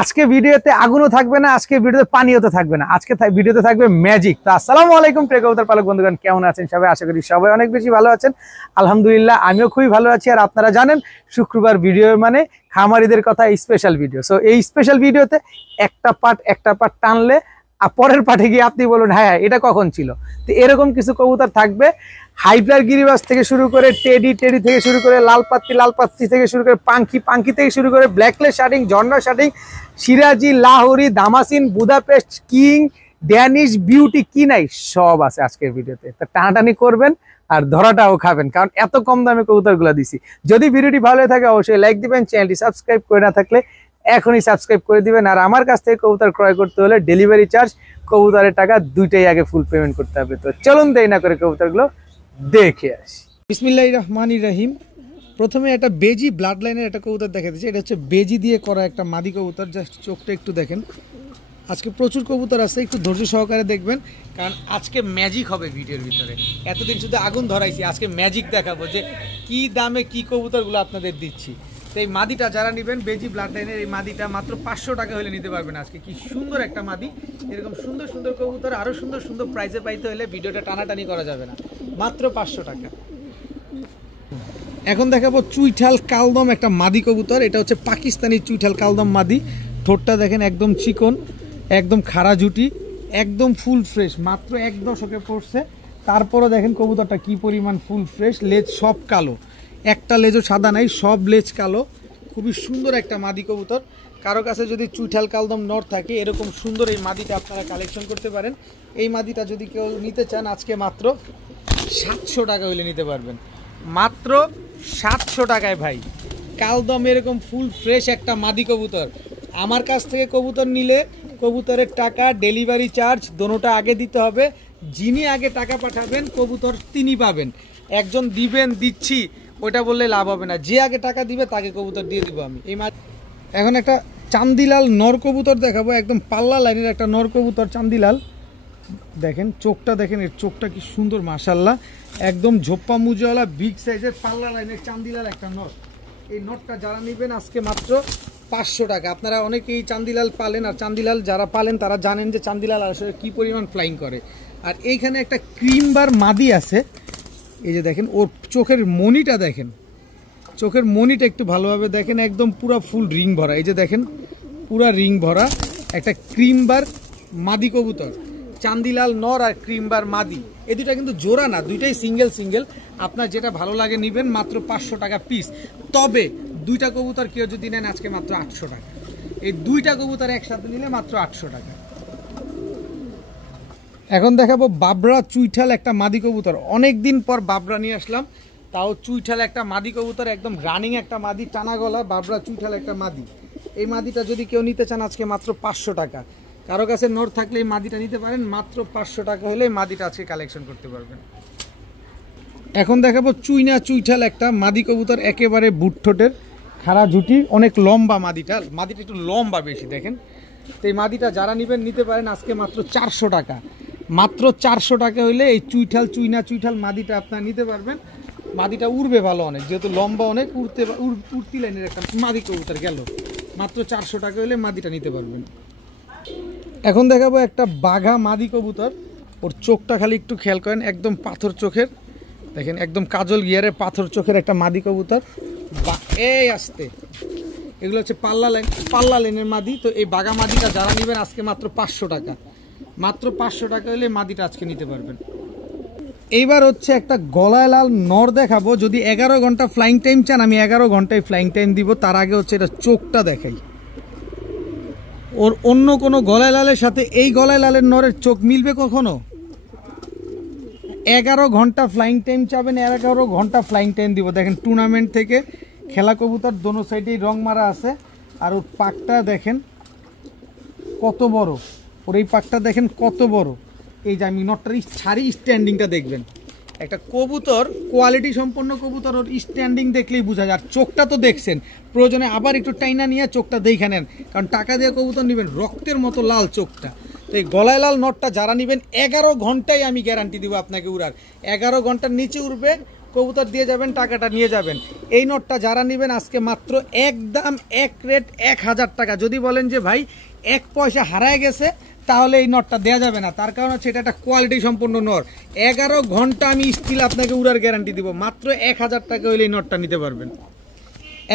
আজকে ভিডিওতে আগুনও থাকবে না, আজকে ভিডিওতে পানিও তো থাকবে না, আজকে ভিডিওতে থাকবে ম্যাজিক। তো আসসালামু আলাইকুম প্রিয় কবুতর পালক বন্ধুগণ, কেমন আছেন সবাই? আশা করি সবাই অনেক বেশি ভালো আছেন। আলহামদুলিল্লাহ আমিও খুবই ভালো আছি। আর আপনারা জানেন শুক্রবার ভিডিও মানে খামারিদের কথা, স্পেশাল ভিডিও। সো এই স্পেশাল ভিডিওতে একটা পার্ট টানলে পরের পাঠে গিয়ে আপনি বলুন হ্যাঁ এটা কখন ছিল। তো এরকম কিছু কবুতর থাকবে, হাইড্রার গিরিবাস থেকে শুরু করে টেডি থেকে শুরু করে লাল পাত্তি থেকে শুরু করে পাঙ্কি থেকে শুরু করে ব্ল্যাকলেস শার্টিং, ঝর্ণা শার্টিং, সিরাজি, Lahori, দামাসিন, Budapest, king, Danish, beauty, কি নাই সব আছে আজকের ভিডিওতে। তা টানাটানি করবেন আর ধরাটাও খাবেন, কারণ এত কম দামে কবুতরগুলো দিছি। যদি ভিডিওটি ভালো থাকে অবশ্যই লাইক দিবেন, চ্যানেলটি সাবস্ক্রাইব করে না থাকলে এখনই সাবস্ক্রাইব করে দিবেন। আর আমার কাছ থেকে কবুতর ক্রয় করতে হলে ডেলিভারি চার্জ, কবুতরের টাকা দুইটাই আগে ফুল পেমেন্ট করতে হবে। তো চলুন দেরি না করে কবুতরগুলো দেখে আসি। বিসমিল্লাহির রহমানির রহিম। প্রথমে একটা বেজি ব্লাড লাইনের একটা কবুতর দেখা দিচ্ছে। এটা হচ্ছে বেজি দিয়ে করা একটা মাদি কবুতর। জাস্ট চোখটা একটু দেখেন। আজকে প্রচুর কবুতর আছে, একটু ধৈর্য সহকারে দেখবেন, কারণ আজকে ম্যাজিক হবে ভিডিওর ভিতরে। এতদিন শুধু আগুন ধরাইছি, আজকে ম্যাজিক দেখাবো যে কি দামে কি কবুতরগুলো আপনাদের দিচ্ছি। তো এই মাদিটা যারা নেবেন বেজি ব্লাড লাইনের, এই মাদিটা মাত্র 500 টাকা হলে নিতে পারবেন। আজকে কি সুন্দর একটা মাদি। এরকম সুন্দর সুন্দর কবুতর আরও সুন্দর সুন্দর প্রাইসে পাইতে হলে ভিডিওটা টানাটানি করা যাবে না, মাত্র 500 টাকা। এখন দেখাবো চুইঠাল কালদম একটা মাদি কবুতর। এটা হচ্ছে পাকিস্তানি চুইঠাল কালদম মাদি। ঠোঁটটা দেখেন একদম চিকন, একদম খাড়া জুটি, একদম ফুল ফ্রেশ, মাত্র 1 দশকে পড়ছে। তারপরও দেখেন কবুতরটা কি পরিমাণ ফুল ফ্রেশ। লেজ সব কালো, একটা লেজও সাদা নাই, সব লেজ কালো। খুবই সুন্দর একটা মাদি কবুতর। কারো কাছে যদি চুইঠাল কালদম নর থাকে, এরকম সুন্দর এই মাদিটা আপনারা কালেকশন করতে পারেন। এই মাদিটা যদি কেউ নিতে চান আজকে মাত্র 700 টাকা হইলে নিতে পারবেন, মাত্র 700 টাকায় ভাই। কালদম এরকম ফুল ফ্রেশ একটা মাদি কবুতর। আমার কাছ থেকে কবুতর নিলে কবুতরের টাকা, ডেলিভারি চার্জ দোনোটা আগে দিতে হবে। যিনি আগে টাকা পাঠাবেন কবুতর তিনি পাবেন। একজন দিবেন দিচ্ছি ওইটা বললে লাভ হবে না, যে আগে টাকা দিবে তাকে কবুতর দিয়ে দিব আমি। এই এখন একটা চান্দিলাল নর কবুতর দেখাবো, একদম পাল্লা লাইনের একটা নর কবুতর চান্দিলাল। দেখেন চোখটা দেখেন, এর চোখটা কি সুন্দর মাশাআল্লাহ। একদম ঝোপ্পা মুজওয়ালা বিগ সাইজের পাল্লা লাইনের চান্দিলাল একটা নট। এই নটটা যারা নেবেন আজকে মাত্র 500 টাকা। আপনারা অনেকেই চান্দিলাল পালেন, আর চান্দিলাল যারা পালেন তারা জানেন যে চান্দিলাল আসলে কি পরিমাণ ফ্লাইং করে। আর এইখানে একটা ক্রিমবার মাদি আছে, এই যে দেখেন ওর চোখের মনিটা দেখেন, চোখের মনিটা একটু ভালোভাবে দেখেন, একদম পুরা ফুল রিং ভরা। এই যে দেখেন পুরা রিং ভরা একটা ক্রিমবার মাদি কবুতর। চান্দিলাল নর আর ক্রিমবার মাদি, এই দুটা কিন্তু জোড়া না, দুইটাই সিঙ্গেল। আপনার যেটা ভালো লাগে নেবেন, মাত্র 500 টাকা পিস। তবে দুইটা কবুতর কেউ যদি নেন আজকে মাত্র 800 টাকা। এই দুইটা কবুতর একসাথে নিলে মাত্র 800 টাকা। এখন দেখাবো বাবরা চুইঠাল একটা মাদি কবুতর। অনেক দিন পর বাবরা নিয়ে আসলাম, তাও চুইঠাল একটা মাদি কবুতর, একদম রানিং একটা মাদি, টানা গলা বাবরা চুইঠাল একটা মাদি। এই মাদিটা যদি কেউ নিতে চান আজকে মাত্র 500 টাকা। কারো কাছে নর থাকলে এই মাদিটা নিতে পারেন, মাত্র 500 টাকা হলে এই মাদিটা আজকে কালেকশন করতে পারবেন। এখন দেখাবো চুইঠাল একটা মাদি কবুতর, একেবারে বুট ঠোঁটের, খাড়া জুটি, অনেক লম্বা মাদিটা একটু লম্বা বেশি দেখেন। তো এই মাদিটা যারা নেবেন নিতে পারেন আজকে মাত্র 400 টাকা। মাত্র 400 টাকা হইলে এই চুইঠাল মাদিটা আপনারা নিতে পারবেন। মাদিটা উড়বে ভালো অনেক, যেহেতু লম্বা অনেক, উড়তি লাইনের একটা মাদি কবুতর গেল। মাত্র 400 টাকা হইলে মাদিটা নিতে পারবেন। এখন দেখাবো একটা বাঘা মাদি কবুতর। ওর চোখটা খালি একটু খেয়াল করেন, একদম পাথর চোখের, দেখেন একদম কাজল গিয়ারে পাথর চোখের একটা মাদি কবুতর। এই আসতে এগুলো হচ্ছে পাল্লা লাইনের মাদি। তো এই বাঘা মাদিটা যারা নেবেন আজকে মাত্র 500 টাকা। মাত্র 500 টাকা হলে মাদিটা আজকে নিতে পারবেন। এইবার হচ্ছে একটা গলায় লাল নর দেখাবো। যদি 11 ঘন্টা ফ্লাইং টাইম চান আমি 11 ঘন্টায় ফ্লাইং টাইম দিব। তার আগে হচ্ছে এটা চোখটা দেখাই। ওর অন্য কোনো গলায় লালের সাথে এই গলায় লালের নরের চোখ মিলবে কখনো? 11 ঘন্টা ফ্লাইং টাইম চাবেন, 11 ঘন্টা ফ্লাইং টাইম দিব। দেখেন টুর্নামেন্ট থেকে খেলা কবুতর, দোনো সাইডেই রং মারা আছে। আর ওর পাকটা দেখেন কত বড়, ওর এই পাকটা দেখেন কত বড়। এই যে আমি নটটার ছাড়ি স্ট্যান্ডিংটা দেখবেন, একটা কবুতর কোয়ালিটি সম্পন্ন কবুতর, ওর স্ট্যান্ডিং দেখলেই বোঝা যায়। আর চোখটা তো দেখছেন, প্রয়োজনে আবার একটু টাইনা নিয়ে চোখটা দেখে নেন, কারণ টাকা দিয়ে কবুতর নেবেন, রক্তের মতো লাল চোখটা। তো এই গলায় লাল নটটা যারা নেবেন 11 ঘন্টায় আমি গ্যারান্টি দিব আপনাকে উড়ার। 11 ঘন্টার নিচে উড়বে কবুতর দিয়ে যাবেন, টাকাটা নিয়ে যাবেন। এই নটটা যারা নেবেন আজকে মাত্র একদম এক রেট 1000 টাকা। যদি বলেন যে ভাই 1 পয়সা হারায় গেছে তাহলে এই নটটা দেওয়া যাবে না, তার কারণ হচ্ছে এটা একটা কোয়ালিটি সম্পন্ন নর। 11 ঘন্টা আমি স্টিল আপনাকে উড়ার গ্যারান্টি দিব, মাত্র 1000 টাকা হইলে এই নটটা নিতে পারবেন।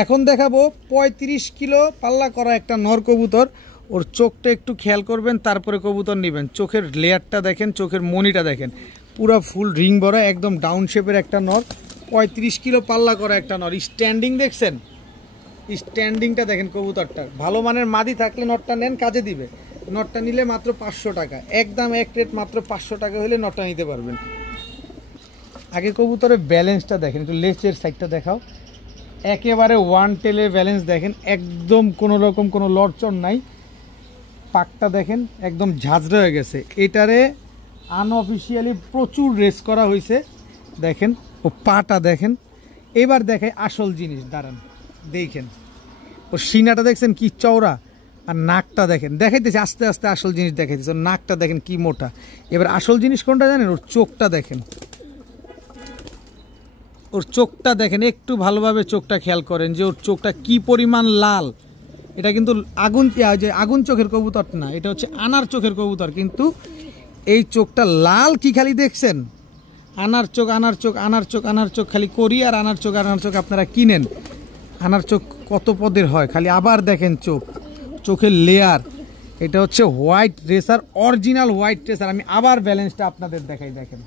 এখন দেখাবো 35 কিলো পাল্লা করা একটা নর কবুতর। ওর চোখটা একটু খেয়াল করবেন, তারপরে কবুতর নেবেন। চোখের লেয়ারটা দেখেন, চোখের মনিটা দেখেন, পুরো ফুল রিং ভরা একদম ডাউন শেপের একটা নর। 35 কিলো পাল্লা করা একটা নর। স্ট্যান্ডিং দেখছেন, স্ট্যান্ডিংটা দেখেন কবুতরটার। ভালো মানের মাদি থাকলে নটটা নেন, কাজে দিবে। নটটা নিলে মাত্র 500 টাকা, একদম এক রেট মাত্র 500 টাকা হলে নটটা নিতে পারবেন। আগে কবুতরের ব্যালেন্সটা দেখেন, একটু লেজের সাইডটা দেখাও। একেবারে ওয়ান টেলের ব্যালেন্স দেখেন, একদম কোনো রকম কোনো লড়চড় নাই। পাকটা দেখেন একদম ঝাঁঝরা হয়ে গেছে। এটারে আনঅফিসিয়ালি প্রচুর রেস করা হয়েছে, দেখেন ও পাটা দেখেন। এবার দেখায় আসল জিনিস, দাঁড়ান দেখেন ও সিনাটা দেখছেন কি চওড়া, আর নাকটা দেখেন, দেখাইতেছে আস্তে আস্তে আসল জিনিস দেখাইতেছে। ওর নাকটা দেখেন কি মোটা। এবার আসল জিনিস কোনটা জানেন? ওর চোখটা দেখেন, ওর চোখটা দেখেন, একটু ভালোভাবে চোখটা খেয়াল করেন যে ওর চোখটা কি পরিমাণ লাল। এটা কিন্তু আগুন চোখের কবুতর না, এটা হচ্ছে আনার চোখের কবুতর, কিন্তু এই চোখটা লাল কি খালি দেখছেন? আনার চোখ, আনার চোখ, আনার চোখ, আনার চোখ খালি করি, আর আনার চোখ আপনারা কিনেন। আনার চোখ কত পদের হয় খালি। আবার দেখেন চোখ, চোখের লেয়ার। এটা হচ্ছে white racer, original white racer. আমি আবার ব্যালেন্সটা আপনাদের দেখাই, দেখেন।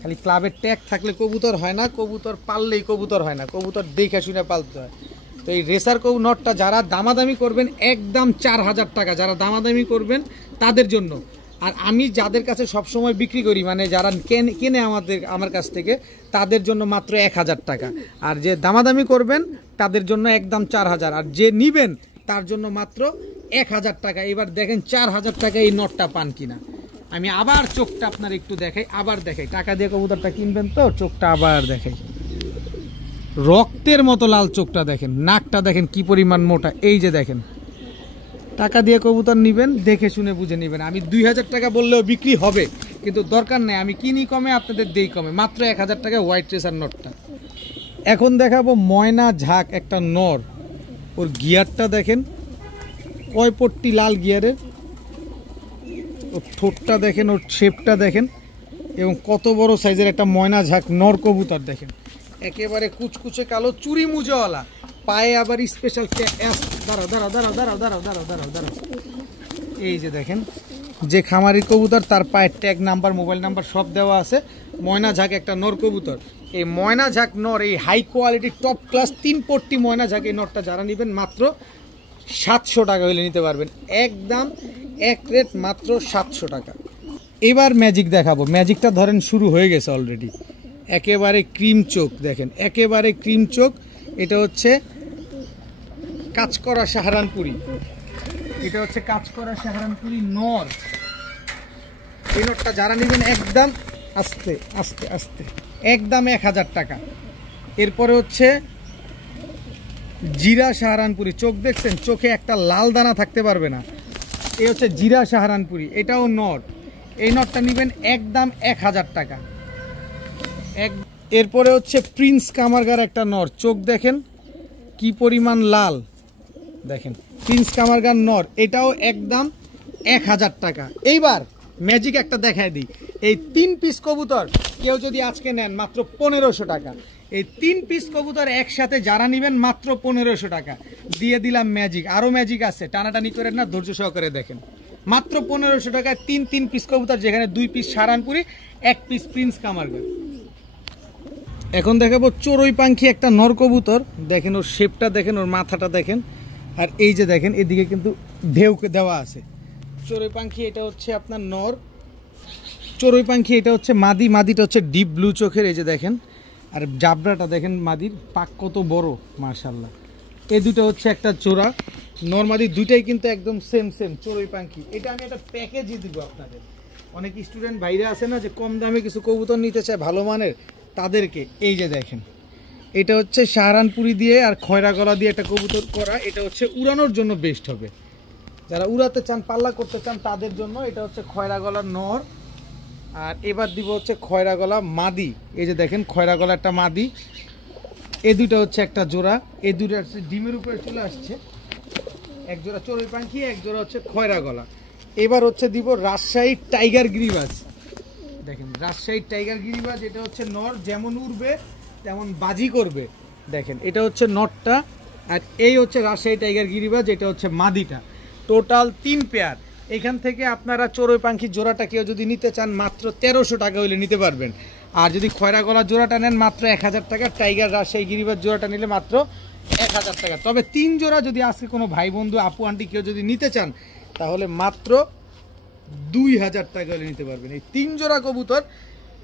খালি ক্লাবের ট্যাগ থাকলে কবুতর হয় না, কবুতর পাললেই কবুতর হয় না, কবুতর দেখে শুনে পালতে হয়। তো এই রেসার নটটা যারা দামাদামি করবেন একদম 4000 টাকা, যারা দামাদামি করবেন তাদের জন্য। আর আমি যাদের কাছে সবসময় বিক্রি করি, মানে যারা কেনে আমার কাছ থেকে, তাদের জন্য মাত্র 1000 টাকা। আর যে দামাদামি করবেন তাদের জন্য একদম 4000, আর যে নিবেন তার জন্য মাত্র 1000 টাকা। এবার দেখেন 4000 টাকা এই নটটা পান কিনা। আমি আবার চোখটা আপনার একটু দেখাই, আবার দেখাই। টাকা দিয়ে কবুতরটা কিনবেন তো, চোখটা আবার দেখাই। রক্তের মতো লাল চোখটা দেখেন, নাকটা দেখেন কি পরিমাণ মোটা। এই যে দেখেন, টাকা দিয়ে কবুতর নিবেন, দেখে শুনে বুঝে নিবেন। আমি 2000 টাকা বললেও বিক্রি হবে, কিন্তু দরকার নেই, আমি কিনি কমে, আপনাদের দেই কমে। মাত্র 1000 টাকা হোয়াইট রেসার নটটা। এখন দেখাবো ময়না ঝাঁক একটা নর। ওর গিয়ারটা দেখেন, কয় পট্টি লাল গিয়ারের। ওর ঠোঁটটা দেখেন, ওর শেপটা দেখেন, এবং কত বড় সাইজের একটা ময়না ঝাঁক নর কবুতর দেখেন। একেবারে কুচকুচে কালো, চুরি মুজোওয়ালা, পায়ে আবার স্পেশাল। দাঁড়াও দাঁড়াও দাঁড়াও দাঁড়াও দাঁড়াও দাঁড়াও দাঁড়াও দাঁড়াও। এই যে দেখেন, যে খামারি কবুতর তার পায়ের ট্যাগ নাম্বার, মোবাইল নাম্বার সব দেওয়া আছে। ময়না ঝাঁক একটা নর কবুতর। এই ময়না ঝাঁক নর, এই হাই কোয়ালিটি টপ ক্লাস 3 পট্টি ময়না ঝাঁক এই নরটা যারা নেবেন মাত্র 700 টাকা হলে নিতে পারবেন। একদম এক রেট মাত্র 700 টাকা। এবার ম্যাজিক দেখাবো। ম্যাজিকটা ধরেন শুরু হয়ে গেছে অলরেডি। একেবারে ক্রিম চোখ দেখেন, একেবারে ক্রিম চোখ। এটা হচ্ছে কাজ করা সাহারানপুরি, এটা হচ্ছে কাজ করা সাহারানপুরি নর। এই নটটা যারা নেবেন একদম আস্তে আস্তে আস্তে একদম 1000 টাকা। এরপরে হচ্ছে জিরা সাহারানপুরি। চোখ দেখছেন, চোখে একটা লাল দানা থাকতে পারবে না। এই হচ্ছে জিরা সাহারানপুরি, এটাও নর। এই নটটা নেবেন একদম 1000 টাকা। এরপরে হচ্ছে প্রিন্স কামারগার একটা নর। চোখ দেখেন কি পরিমাণ লাল, দেখেন প্রিন্স কামারগার নর, এটাও একদম 1000 টাকা। এইবার ম্যাজিক একটা দেখায় দিই। এই 3 পিস কবুতর কেউ যদি আজকে নেন মাত্র 1500 টাকা। এই 3 পিস কবুতর একসাথে যারা নেবেন মাত্র 1500 টাকা দিয়ে দিলাম ম্যাজিক। আরও ম্যাজিক আছে, টানাটানি করেন না, ধৈর্য সহকারে দেখেন। মাত্র 1500 টাকায় 3 পিস কবুতর, যেখানে 2 পিস সাহারানপুরি, 1 পিস প্রিন্স কামারগার। এখন দেখাবো চড়ুই পাখি একটা নর কবুতর। দেখেন ওর শেপটা দেখেন, ওর মাথাটা দেখেন, আর এই যে দেখেন এদিকে কিন্তু ঢেউকে দেওয়া আছে। চড়ুই পাখি এটা হচ্ছে আপনার নর, চড়ুই পাখি এটা হচ্ছে মাদি। মাদিটা হচ্ছে ডিপ ব্লু চোখের, এই যে দেখেন। আর জাবরাটা দেখেন মাদির, পাক কত বড় মাশাআল্লাহ। এই দুটো হচ্ছে একটা চোরা নর মাদি, দুইটাই কিন্তু একদম সেম চড়ুই পাখি। এটা আমি একটা প্যাকেজই দিব আপনাদের। অনেক স্টুডেন্ট ভাইরা আছে না যে কম দামে কিছু কবুতর নিতে চায় ভালো মানের, তাদেরকে এই যে দেখেন, এটা হচ্ছে সাহারানপুরি দিয়ে আর খয়রা গলা দিয়ে একটা কবুতর করা। এটা হচ্ছে উড়ানোর জন্য বেস্ট হবে, যারা উড়াতে চান, পাল্লা করতে চান তাদের জন্য। এটা হচ্ছে খয়রা গলার নর, আর এবার দিব হচ্ছে খয়রা গলা মাদি, এই যে দেখেন খয়রা গলা একটা মাদি, এই দুইটা হচ্ছে একটা জোড়া, এই দুইটা হচ্ছে ডিমের উপরে চলে আসছে, এক জোড়া চড়ুই পাখি, এক জোড়া হচ্ছে খয়রা গলা। এবার হচ্ছে দিব রাজশাহী টাইগার গিরিবাজ, দেখেন রাজশাহী টাইগার গিরিবাজ, এটা হচ্ছে নর, যেমন উড়বে তেমন বাজি করবে, দেখেন এটা হচ্ছে নরটা, আর এই হচ্ছে রাজশাহী টাইগার গিরিবাজ, এটা হচ্ছে মাদিটা। Total 3 pair. এখান থেকে আপনারা চড়ুই পাখির জোড়াটা কেউ যদি নিতে চান মাত্র 1300 টাকা হলে নিতে পারবেন, আর যদি খয়রা গলার জোড়াটা নেন মাত্র 1000 টাকা, টাইগার রাজশাহী গিরিবাজ জোড়াটা নিলে মাত্র 1000 টাকা। তবে 3 জোড়া যদি আজকে কোনো ভাই বন্ধু আপু আন্টি কেউ যদি নিতে চান তাহলে মাত্র 2000 টাকা হলে নিতে পারবেন। এই 3 জোড়া কবুতর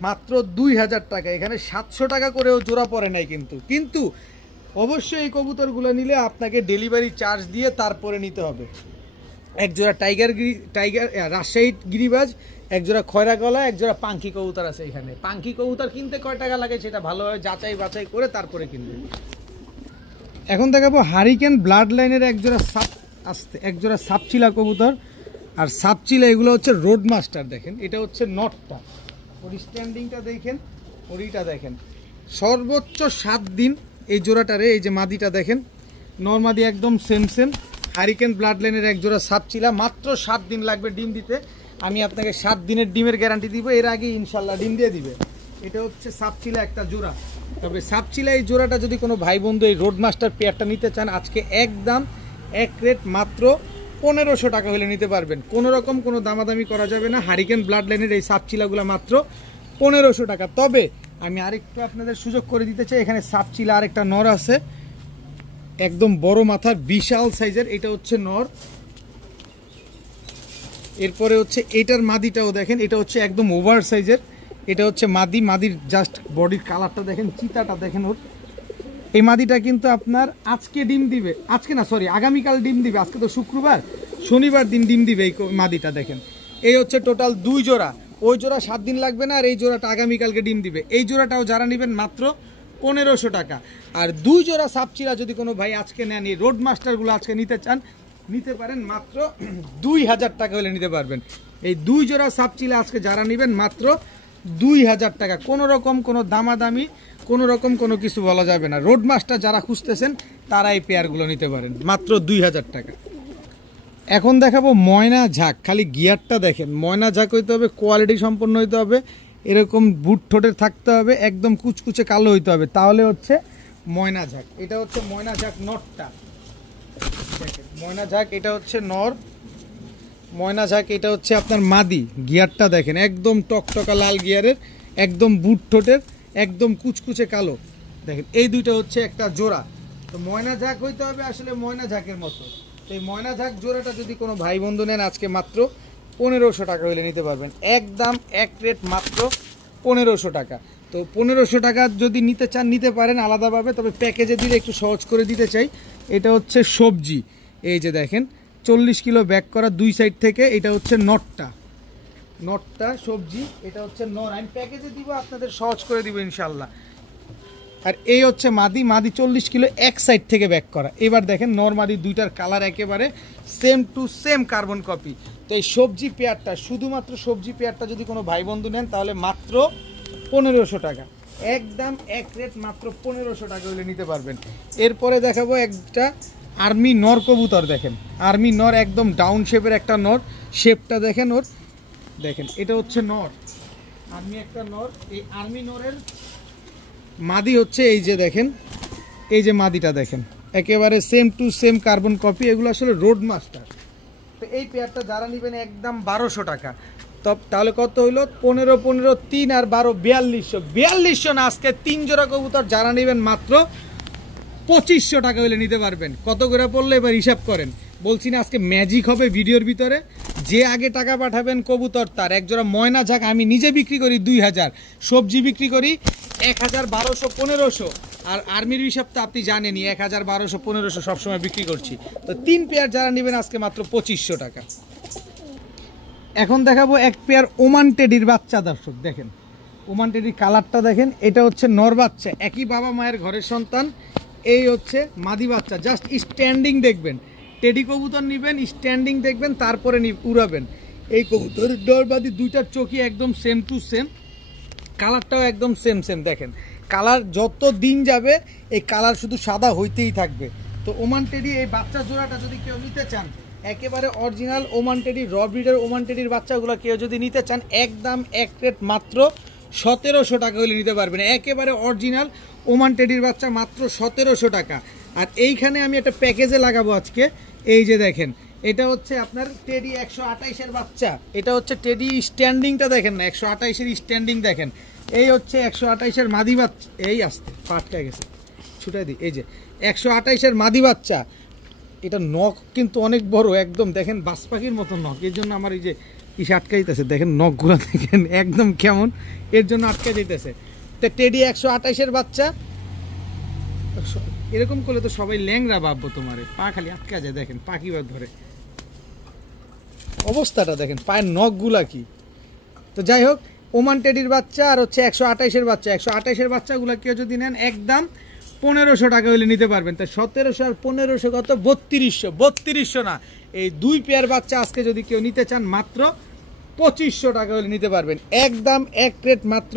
মাত্র 2000 টাকা। এখানে 700 টাকা করেও জোড়া পড়ে নাই, কিন্তু অবশ্যই এই কবুতরগুলো নিলে আপনাকে ডেলিভারি চার্জ দিয়ে তারপরে নিতে হবে। এক জোড়া টাইগার রাজশাহী গিরিবাজ, এক জোড়া খয়রা গলা, এক জোড়া পাঙ্কি কবুতর আছে এখানে। পাঙ্কি কবুতর কিনতে কয় টাকা লাগে সেটা ভালোভাবে যাচাই বাছাই করে তারপরে কিনবেন। এখন দেখাবো হারিকেন ব্লাড লাইনের এক জোড়া সাপচিলা কবুতর, আর সাপচিলা এগুলো হচ্ছে রোড মাস্টার, দেখেন এটা হচ্ছে নটটা, ওর স্ট্যান্ডিংটা দেখেন, ওরিটা দেখেন, সর্বোচ্চ 7 দিন এই জোড়াটারে, এই যে মাদিটা দেখেন নরমাদি একদম সেম হারিকেন ব্লাড লাইনের এক জোড়া সাপচিলা, মাত্র 7 দিন লাগবে ডিম দিতে। আমি আপনাকে 7 দিনের ডিমের গ্যারান্টি দিব, এর আগে ইনশাল্লাহ ডিম দিয়ে দিবে। এটা হচ্ছে সাপচিলা একটা জোড়া। তবে সাপচিলা এই জোড়াটা যদি কোনো ভাই বন্ধু এই রোড মাস্টার পেয়ারটা নিতে চান আজকে একদম এক রেট মাত্র 1500 টাকা হলে নিতে পারবেন, কোনো রকম কোনো দামাদামি করা যাবে না। হারিকেন ব্লাড লাইনের এই সাপচিলাগুলো মাত্র 1500 টাকা। তবে আমি আরেকটু আপনাদের সুযোগ করে দিতে চাই, এখানে সাপচিলা আরেকটা নর আছে, একদম বড় মাথার বিশাল সাইজের, এটা হচ্ছে নর। এরপরে হচ্ছে এটার মাদিটাও দেখেন, এটা হচ্ছে একদম ওভার সাইজের, এটা হচ্ছে মাদি। মাদির জাস্ট বডির কালারটা দেখেন, চিতাটা দেখেন ওর। এই মাদিটা কিন্তু আপনার আজকে ডিম দিবে, আজকে না সরি আগামীকাল ডিম দিবে, আজকে তো শুক্রবার, শনিবার দিন ডিম দিবে এই মাদিটা দেখেন। এই হচ্ছে টোটাল 2 জোড়া, ওই জোড়া 7 দিন লাগবে না, আর এই জোড়াটা আগামীকালকে ডিম দিবে। এই জোড়াটাও যারা নেবেন মাত্র 1500 টাকা। আর 2 জোড়া সাপচিলা যদি কোনো ভাই আজকে নেন, এই রোড মাস্টারগুলো আজকে নিতে চান নিতে পারেন, মাত্র 2000 টাকা হলে নিতে পারবেন। এই 2 জোড়া সাপচিলা আজকে যারা নেবেন মাত্র 2000 টাকা, কোনো রকম কোনো দামাদামি কোনো রকম কোনো কিছু বলা যাবে না। রোড মাস্টার যারা খুঁজতেছেন তারা এই পেয়ারগুলো নিতে পারেন মাত্র 2000 টাকা। এখন দেখাবো ময়না ঝাঁক, খালি গিয়ারটা দেখেন, ময়না ঝাঁক হইতে হবে, কোয়ালিটি সম্পন্ন হইতে হবে, এরকম বুট ঠোঁটের থাকতে হবে, একদম কুচকুচে কালো হইতে হবে, তাহলে হচ্ছে ময়না ঝাঁক। এটা হচ্ছে ময়না ঝাঁক নরটা, দেখেন ময়না ঝাঁক, এটা হচ্ছে নর ময়না ঝাঁক, এটা হচ্ছে আপনার মাদি। গিয়ারটা দেখেন একদম টকটকা লাল গিয়ারের, একদম বুট ঠোঁটের, একদম কুচকুচে কালো, দেখেন এই দুইটা হচ্ছে একটা জোড়া। তো ময়না ঝাঁক হইতে হবে আসলে ময়না ঝাঁকের মতো। তো এই ময়না ঝাঁক জোড়াটা যদি কোনো ভাই বন্ধু নেন আজকে মাত্র 1500 টাকা হলে নিতে পারবেন, একদম এক রেট মাত্র 1500 টাকা। তো 1500 টাকা যদি নিতে চান নিতে পারেন আলাদাভাবে, তবে প্যাকেজে দিলে একটু সহজ করে দিতে চাই। এটা হচ্ছে সবজি, এই যে দেখেন 40 কিলো ব্যাক করা 2 সাইড থেকে, এটা হচ্ছে নটটা সবজি, এটা হচ্ছে নর। আমি প্যাকেজে দিব, আপনাদের সহজ করে দিব ইনশাল্লাহ। আর এই হচ্ছে মাদি 40 কিলো এক সাইড থেকে ব্যাক করা। এবার দেখেন নর মাদি দুইটার কালার একেবারে same to same carbon copy. তো এই সবজি পেয়ারটা, শুধুমাত্র সবজি পেয়ারটা যদি কোনো ভাই বন্ধু নেন তাহলে মাত্র 1500 টাকা, একদম এক রেট মাত্র 1500 টাকা হলে নিতে পারবেন। এরপরে দেখাবো একটা আর্মি নর কবুতর, দেখেন আর্মি নর, একদম ডাউন শেপের একটা নর, শেপটা দেখেন ওর, দেখেন এটা হচ্ছে নর, আর্মি একটা নর। এই আর্মি নরের মাদি হচ্ছে এই যে দেখেন, এই যে মাদিটা দেখেন একেবারে same to same carbon copy, এগুলো আসলে রোড মাস্টার। তো এই পেয়ারটা যারা নেবেন একদম 1200 টাকা। তাহলে কত হইলো? 15 15 3 আর 12 4200 না, আজকে 3 জোড়া কবুতর যারা নেবেন মাত্র 2500 টাকা হলে নিতে পারবেন। কত করে পড়লে এবার হিসাব করেন। বলছি না আজকে ম্যাজিক হবে ভিডিওর ভিতরে। যে আগে টাকা পাঠাবেন কবুতর তার। এক জোড়া ময়না ঝাঁক আমি নিজে বিক্রি করি 2000, সবজি বিক্রি করি 1000, 1200, 1500, আর আর্মির হিসাব তো আপনি জানেনই 1000, 1200, 1500 সবসময় বিক্রি করছি। তো 3 পেয়ার যারা নেবেন আজকে মাত্র 2500 টাকা। এখন দেখাবো এক পেয়ার ওমান টেডির বাচ্চা, দর্শক দেখেন ওমান টেডির কালারটা দেখেন, এটা হচ্ছে নর বাচ্চা, একই বাবা মায়ের ঘরের সন্তান। এই হচ্ছে মাদি বাচ্চা, জাস্ট স্ট্যান্ডিং দেখবেন। টেডি কবুতর নেবেন, স্ট্যান্ডিং দেখবেন, তারপরে উড়াবেন। এই কবুতর নরমাদি দুইটার চোখই একদম সেম টু সেম, কালারটাও একদম সেম সেম। দেখেন কালার যত দিন যাবে এই কালার শুধু সাদা হইতেই থাকবে। তো ওমান টেডি এই বাচ্চা জোড়াটা যদি কেউ নিতে চান, একেবারে অরিজিনাল ওমান টেডি, র ব্রিডের ওমান টেডির বাচ্চাগুলো কেউ যদি নিতে চান, একদম এক রেট মাত্র 1700 টাকা হলে নিতে পারবেন। একেবারে অরিজিনাল ওমান টেডির বাচ্চা মাত্র 1700 টাকা। আর এইখানে আমি একটা প্যাকেজে লাগাবো আজকে। এই যে দেখেন, এটা হচ্ছে আপনার টেডি 128-এর বাচ্চা। এটা হচ্ছে টেডি স্ট্যান্ডিংটা দেখেন না, 128-এর স্ট্যান্ডিং দেখেন। এই হচ্ছে 128-এর মাদি বাচ্চা, এই আসতে পাটকা গেছে, ছুটাই দিই। এই যে 128-এর মাদি বাচ্চা, এটা নখ কিন্তু অনেক বড়, একদম দেখেন বাস পাখির মতো নখ। এর জন্য আমার এই যে ইসে আটকা যেতেছে, দেখেন নখগুলো দেখেন একদম কেমন, এর জন্য আটকা যেতেছে। তো টেডি 128-এর বাচ্চা, এরকম করলে তো সবাই ল্যাংরা ভাববো তোমারে, পা খালি আটকা যায়। দেখেন পা কিভাবে ধরে, অবস্থাটা দেখেন, পায়ের নখগুলা কি। তো যাই হোক, ওমান টেডির বাচ্চা আর হচ্ছে 128-এর বাচ্চা, 128-এর বাচ্চাগুলো কেউ যদি নেন একদম 1500 টাকা হলে নিতে পারবেন। তাই 1700 আর 1500 কত, 3200। 3200 না, এই দুই পেয়ার বাচ্চা আজকে যদি কেউ নিতে চান মাত্র 2500 টাকা হলে নিতে পারবেন। একদম এক রেট মাত্র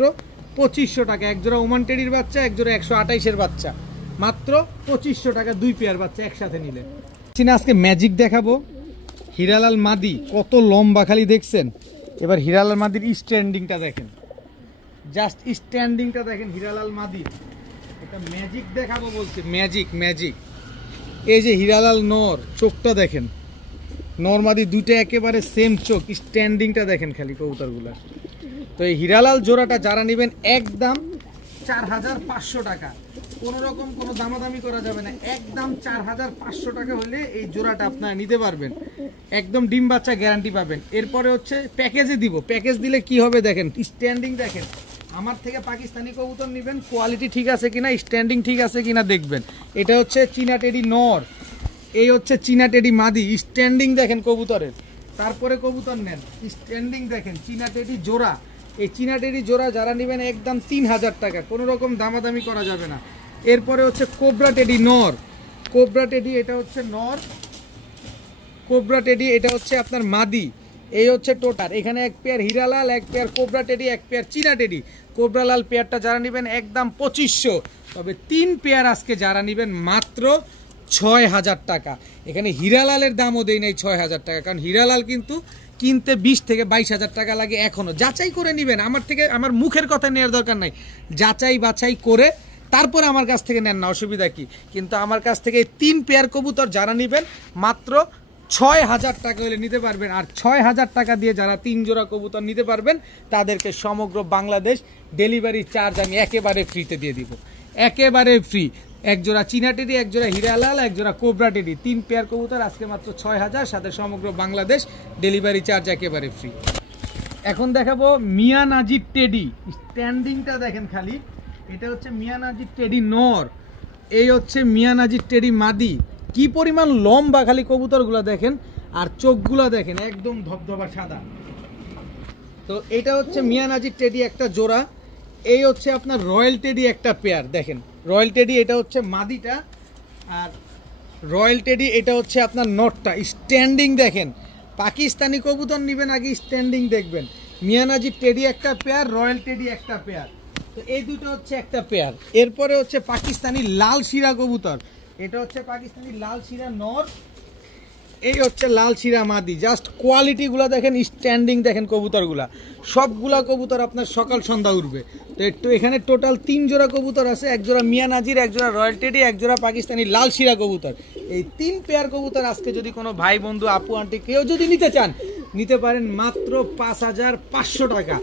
2500 টাকা। এক জোড়া ওমান টেডির বাচ্চা, এক জোড়া 128-এর বাচ্চা, মাত্র 2500 টাকা দুই পেয়ার বাচ্চা একসাথে নিলে। আজকে ম্যাজিক দেখাবো, হিরালাল মাদি, কত লম্বা খালি দেখছেন। এবার হিরালাল মাদির স্ট্যান্ডিংটা দেখেন, জাস্ট স্ট্যান্ডিংটা দেখেন হিরালাল মাদির। এটা ম্যাজিক দেখাবো বলছে, ম্যাজিক ম্যাজিক। এই যে হিরালাল নর, চোখটা দেখেন, নরমাদি দুইটা একেবারে সেম চোখ, স্ট্যান্ডিংটা দেখেন খালি কবুতরগুলা। তো এই হিরালাল জোড়াটা যারা নেবেন একদম 4500 টাকা, কোনো রকম কোনো দামাদামি করা যাবে না, একদম 4500 টাকা হলে এই জোড়াটা আপনারা নিতে পারবেন। একদম ডিম বাচ্চা গ্যারান্টি পাবেন। এরপরে হচ্ছে প্যাকেজে দিব, প্যাকেজ দিলে কি হবে দেখেন, স্ট্যান্ডিং দেখেন। আমার থেকে পাকিস্তানি কবুতর নেবেন, কোয়ালিটি ঠিক আছে কিনা, স্ট্যান্ডিং ঠিক আছে কিনা দেখবেন। এটা হচ্ছে চীনা টেডি নর, এই হচ্ছে চীনা টেডি মাদি, স্ট্যান্ডিং দেখেন কবুতরের। তারপরে কবুতর নেন, স্ট্যান্ডিং দেখেন, চীনা টেডি জোড়া। এই চীনা টেডি জোড়া যারা নেবেন একদম 3000 টাকা, কোনো রকম দামাদামি করা যাবে না। এরপরে হচ্ছে কোবরা টেডি নর, কোবরা টেডি এটা হচ্ছে নর, কোবরা টেডি এটা হচ্ছে আপনার মাদি। এই হচ্ছে টোটাল, এখানে এক পেয়ার হিরালাল, এক পেয়ার কোবরা টেডি, এক পেয়ার চীনা টেডি। কোবরালাল পেয়ারটা যারা নেবেন একদম 2500, তবে 3 পেয়ার আজকে যারা নেবেন মাত্র 6000 টাকা। এখানে হিরালালের দামও দেয় নাই 6000 টাকা, কারণ হিরালাল কিন্তু কিনতে 20 থেকে 22,000 টাকা লাগে। এখনো যাচাই করে নেবেন, আমার থেকে, আমার মুখের কথা নেওয়ার দরকার নাই, যাচাই বাছাই করে তারপরে আমার কাছ থেকে নেন না, অসুবিধা কি। কিন্তু আমার কাছ থেকে 3 পেয়ার কবুতর যারা নেবেন মাত্র 6000 টাকা হলে নিতে পারবেন। আর 6000 টাকা দিয়ে যারা 3 জোড়া কবুতর নিতে পারবেন তাদেরকে সমগ্র বাংলাদেশ ডেলিভারি চার্জ আমি একেবারে ফ্রিতে দিয়ে দিব, একেবারে ফ্রি। এক জোড়া চীনা টেডি, এক জোড়া হিরালাল, এক জোড়া কোবরা টেডি, 3 পেয়ার কবুতর আজকে মাত্র 6000, সাথে সমগ্র বাংলাদেশ ডেলিভারি চার্জ একেবারে ফ্রি। এখন দেখাবো মিয়া নাজির টেডি, স্ট্যান্ডিংটা দেখেন খালি। এটা হচ্ছে মিয়া নাজির টেডি নর, এই হচ্ছে মিয়া নাজির টেডি মাদি। কি পরিমাণ লম্বা খালি কবুতরগুলো দেখেন, আর চোখগুলো দেখেন একদম ধবধবা সাদা। তো এটা হচ্ছে মিয়া নাজির টেডি একটা জোড়া, এই হচ্ছে আপনার রয়্যাল টেডি একটা পেয়ার। দেখেন রয়্যাল টেডি এটা হচ্ছে মাদিটা, আর রয়্যাল টেডি এটা হচ্ছে আপনার নটটা। স্ট্যান্ডিং দেখেন, পাকিস্তানি কবুতর নেবেন আগে স্ট্যান্ডিং দেখবেন। মিয়া নাজির টেডি একটা পেয়ার, রয়্যাল টেডি একটা পেয়ার, তো এই দুটো হচ্ছে একটা পেয়ার। এরপরে হচ্ছে পাকিস্তানি লাল শিরা কবুতর, এটা হচ্ছে পাকিস্তানি লাল শিরা নর, এই হচ্ছে লাল শিরা মাদি। জাস্ট কোয়ালিটিগুলো দেখেন, স্ট্যান্ডিং দেখেন কবুতরগুলা, সবগুলা কবুতর আপনার সকাল সন্ধ্যা উঠবে। তো একটু এখানে টোটাল 3 জোড়া কবুতর আছে, এক জোড়া মিয়া নাজির, এক জোড়া রয়্যাল টেডি, এক জোড়া পাকিস্তানি লাল শিরা কবুতর। এই 3 পেয়ার কবুতর আজকে যদি কোনো ভাই বন্ধু আপু আন্টি কেউ যদি নিতে চান, নিতে পারেন মাত্র 5500 টাকা,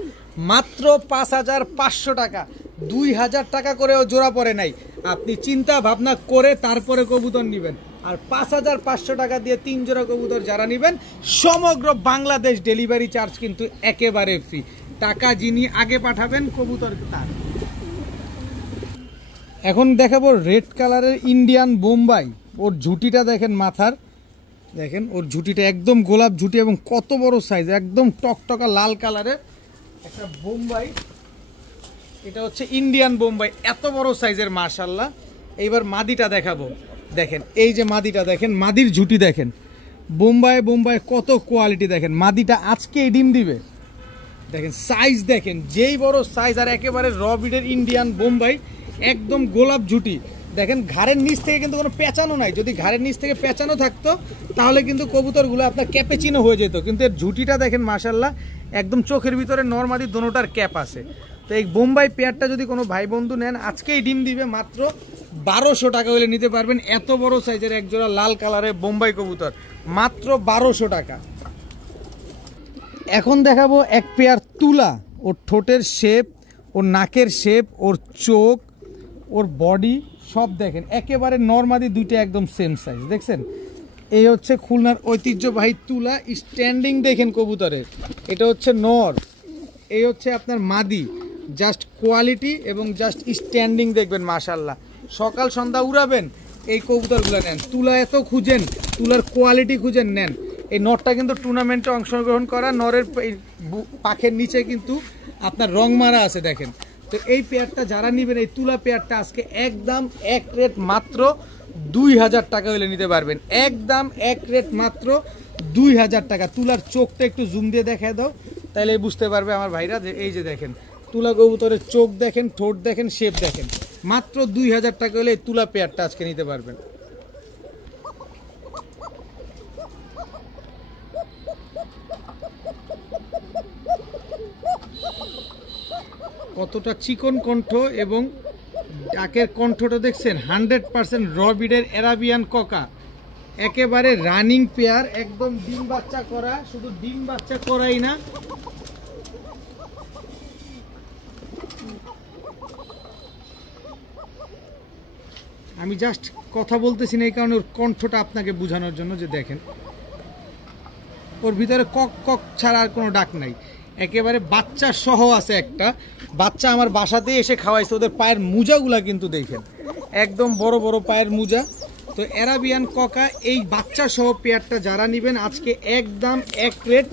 মাত্র 5500 টাকা। 2000 টাকা করেও জোড়া পড়ে নাই, আপনি চিন্তা ভাবনা করে তারপরে কবুতর নেবেন। আর 5500 টাকা দিয়ে 3 জোড়া কবুতর যারা নেবেন সমগ্র বাংলাদেশ ডেলিভারি চার্জ কিন্তু একেবারে ফ্রি। টাকা যিনি আগে পাঠাবেন কবুতর তার। এখন দেখাবো রেড কালারের ইন্ডিয়ান বোম্বাই, ওর ঝুটিটা দেখেন, মাথার দেখেন, ওর ঝুটিটা একদম গোলাপ ঝুটি এবং কত বড় সাইজ, একদম টকটকা লাল কালারের একটা বোম্বাই। এটা হচ্ছে ইন্ডিয়ান বোম্বাই, এত বড় সাইজের মাশাআল্লাহ। এইবার মাদিটা দেখাবো, দেখেন এই যে মাদিটা দেখেন, মাদির ঝুটি দেখেন, বোম্বাই কত কোয়ালিটি দেখেন, মাদিটা আজকে ডিম দিবে। দেখেন সাইজ দেখেন, যেই বড় সাইজ, আর একেবারে র ব্রিডের ইন্ডিয়ান বোম্বাই, একদম গোলাপ ঝুটি। দেখেন ঘাড়ের নিচ থেকে কিন্তু কোনো পেঁচানো নাই, যদি ঘাড়ের নিচ থেকে পেঁচানো থাকতো তাহলে কিন্তু কবুতরগুলো আপনার ক্যাপেচিনো হয়ে যেত, কিন্তু এর ঝুটিটা দেখেন মাশাল্লাহ, একদম চোখের ভিতরে নরমাদি দোনোটার ক্যাপ আছে। তো এই বোম্বাই পেয়ারটা যদি কোনো ভাই বন্ধু নেন, আজকেই ডিম দিবে, মাত্র 1200 টাকা হলে নিতে পারবেন। এত বড় সাইজের একজোড়া লাল কালারের বোম্বাই কবুতর, মাত্র 1200 টাকা। এখন দেখাবো এক পেয়ার তুলা। ওর ঠোঁটের শেপ, ওর নাকের শেপ, ওর চোখ, ওর বডি সব দেখেন একেবারে নরমাদি, দুইটা একদম সেম সাইজ। দেখছেন, এই হচ্ছে খুলনার ঐতিহ্যবাহী তুলা। স্ট্যান্ডিং দেখেন কবুতরের, এটা হচ্ছে নর, এই হচ্ছে আপনার মাদি। জাস্ট কোয়ালিটি এবং জাস্ট স্ট্যান্ডিং দেখবেন মাশাল্লাহ। সকাল সন্ধ্যা উড়াবেন, এই কবুতরগুলো নেন। তুলা এত খুঁজেন, তুলার কোয়ালিটি খুঁজেন, নেন। এই নরটা কিন্তু টুর্নামেন্টে অংশগ্রহণ করা, নরের পাখের নিচে কিন্তু আপনার রং মারা আছে দেখেন। তো এই পেয়ারটা যারা নেবেন, এই তুলা পেয়ারটা আজকে একদম এক রেট মাত্র 2000 টাকা হলে নিতে পারবেন। একদম এক রেট মাত্র 2000 টাকা। তুলার চোখটা একটু জুম দিয়ে দেখায় দাও, তাহলে বুঝতে পারবে আমার ভাইরা যে এই যে দেখেন তুলা কবুতরের চোখ দেখেন, ঠোঁট দেখেন, শেপ দেখেন। মাত্র 2000 টাকা হলে এই তুলা পেয়ারটা আজকে নিতে পারবেন। কতটা চিকন কণ্ঠ এবং ডাকের কণ্ঠটা দেখছেন, 100% র ব্রিডের অ্যারাবিয়ান ককা, একেবারে রানিং পেয়ার, একদম ডিম বাচ্চা করা। শুধু ডিম বাচ্চা করাই না, আমি জাস্ট কথা বলতেছি না এই কারণে, ওর কণ্ঠটা আপনাকে বোঝানোর জন্য, যে দেখেন ওর ভিতরে কক কক ছাড়া আর কোনো ডাক নাই। একেবারে বাচ্চা সহ আছে একটা বাচ্চা, আমার বাসাতেই এসে খাওয়াইছে। ওদের পায়ের মোজাগুলা কিন্তু দেখেন, একদম বড় বড় পায়ের মোজা। তো অ্যারাবিয়ান ককা এই বাচ্চা সহ পেয়ারটা যারা নেবেন, আজকে একদম এক রেট